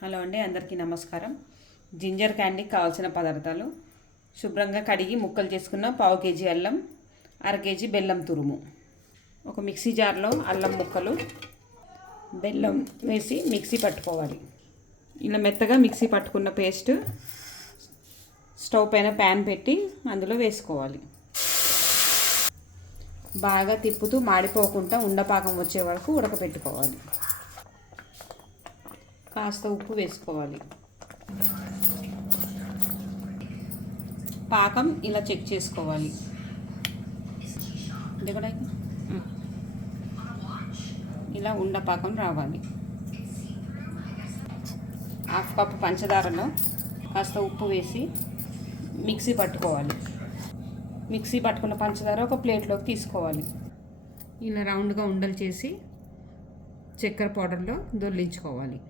Hello అండి, అందరికీ నమస్కారం. జింజర్ క్యాండీకి కావాల్సిన పదార్థాలు: శుభ్రంగా కడిగి ముక్కలు చేసుకున్న పావు కేజీ అల్లం, అర కేజీ బెల్లం తురుము, ఒక మిక్సీ జార్లో అల్లం ముక్కలు, బెల్లం వేసి మిక్సీ పట్టుకోవాలి. ఇలా మెత్తగా మిక్సీ పట్టుకున్న పేస్ట్ స్టవ్ పైన ప్యాన్ పెట్టి అందులో వేసుకోవాలి. బాగా తిప్పుతూ మాడిపోకుండా ఉండపాకం వచ్చే వరకు ఉడకపెట్టుకోవాలి. కాస్త ఉప్పు వేసుకోవాలి. పాకం ఇలా చెక్ చేసుకోవాలి. ఇలా ఉండపాకం రావాలి. హాఫ్ కప్ పంచదారలో కాస్త ఉప్పు వేసి మిక్సీ పట్టుకోవాలి. మిక్సీ పట్టుకున్న పంచదార ఒక ప్లేట్లోకి తీసుకోవాలి. ఇలా రౌండ్గా ఉండలు చేసి చక్కెర పౌడర్లో దొర్లించుకోవాలి.